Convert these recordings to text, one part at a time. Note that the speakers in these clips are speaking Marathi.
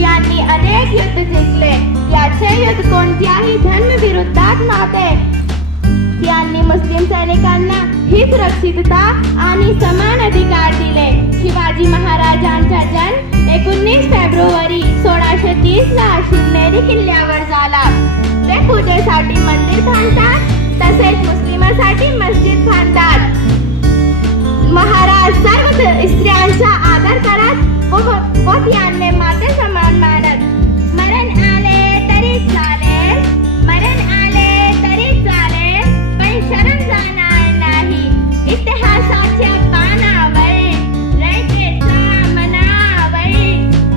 यांनी अनेक युद्ध जिंकले. याचे युद्ध कोणत्याही धर्मविरोधात नव्हते. त्यांनी मुस्लिम सैनिकांना ही सुरक्षितता आणि समान अधिकार दिले. शिवाजी महाराजांचा जन्म 19 फेब्रुवारी 1630 ला शिवनेरी किल्ल्यावर झाला. ते पूजेसाठी मंदिर बांधतात, तसेच मुस्लिमांसाठी मस्जिद बांधतात. महाराज सर्व स्त्रियांचा आदर करत व त्यांना माते समान मानत. मरण आले तरी चालेल, मरण आले तरी चालेल, पण शरण जाणार नाही. इतिहासाच्या पानावर रयतेच्या मनावर,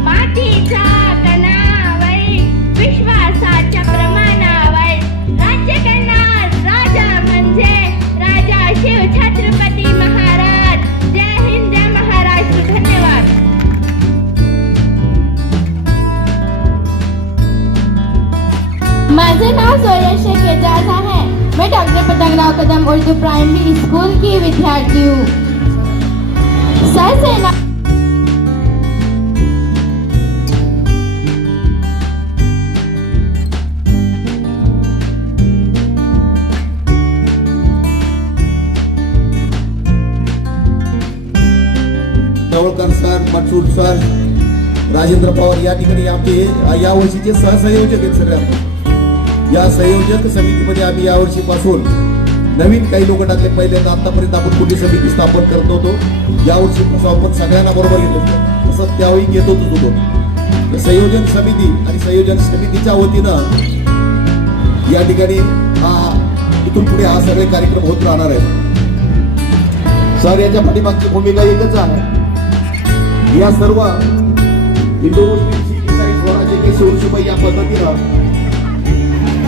मातीच्या कणावर, विश्वासाच्या प्रमाणावर राज्य करणार राजा म्हणजे राजा शिव छत्रपती महाराज. जय हिंद, जय महाराष्ट्र. धन्यवाद. माझे नाव सोया शेख एजाज है. मैं doctor Patangrao Kadam Urdu primary school की विद्यार्थी हूँ. सरसेना नवळकर सर, मटसूर सर, राजेंद्र पवार या ठिकाणी आमचे या वर्षीचे सहसंयोजक आहेत. सगळ्यांना या संयोजक समितीमध्ये आम्ही या वर्षीपासून नवीन काही लोक टाकले. पहिल्यांदा आतापर्यंत आपण कुठली समिती स्थापन करत होतो, या वर्षीपासून आपण सगळ्यांना बरोबर घेत होतो. तसं त्यावेळी घेत होतो. संयोजन समिती आणि संयोजन समितीच्या वतीनं या ठिकाणी इथून पुढे हा सगळे कार्यक्रम होत राहणार आहेत. सर याच्या पाठीमागची भूमिका एकच आहे. या सर्व हिंदू मुस्लिम शीख इसाई स्वराज्य के शिवशिवाई या पद्धतीनं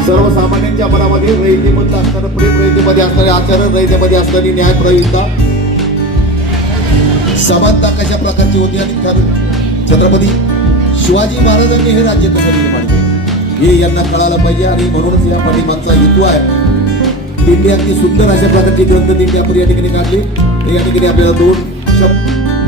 सर्वसामान्यांच्या मनामध्ये रयतेमध्ये असणारं प्रेम, रयतेमध्ये असणारे आचरण, रयतेमध्ये असणारी न्याय प्रविष्टा, समानता कशा प्रकारची होती आणि छत्रपती शिवाजी महाराजांनी हे राज्य कसं निर्माण केलं हे यांना कळायला पाहिजे. आणि म्हणूनच या पाठीमागचा हेतू आहे. दिंडी अगदी सुंदर अशा प्रकारची ग्रंथ दिंडी आपण या ठिकाणी काढली. या ठिकाणी आपल्याला 2 शब्द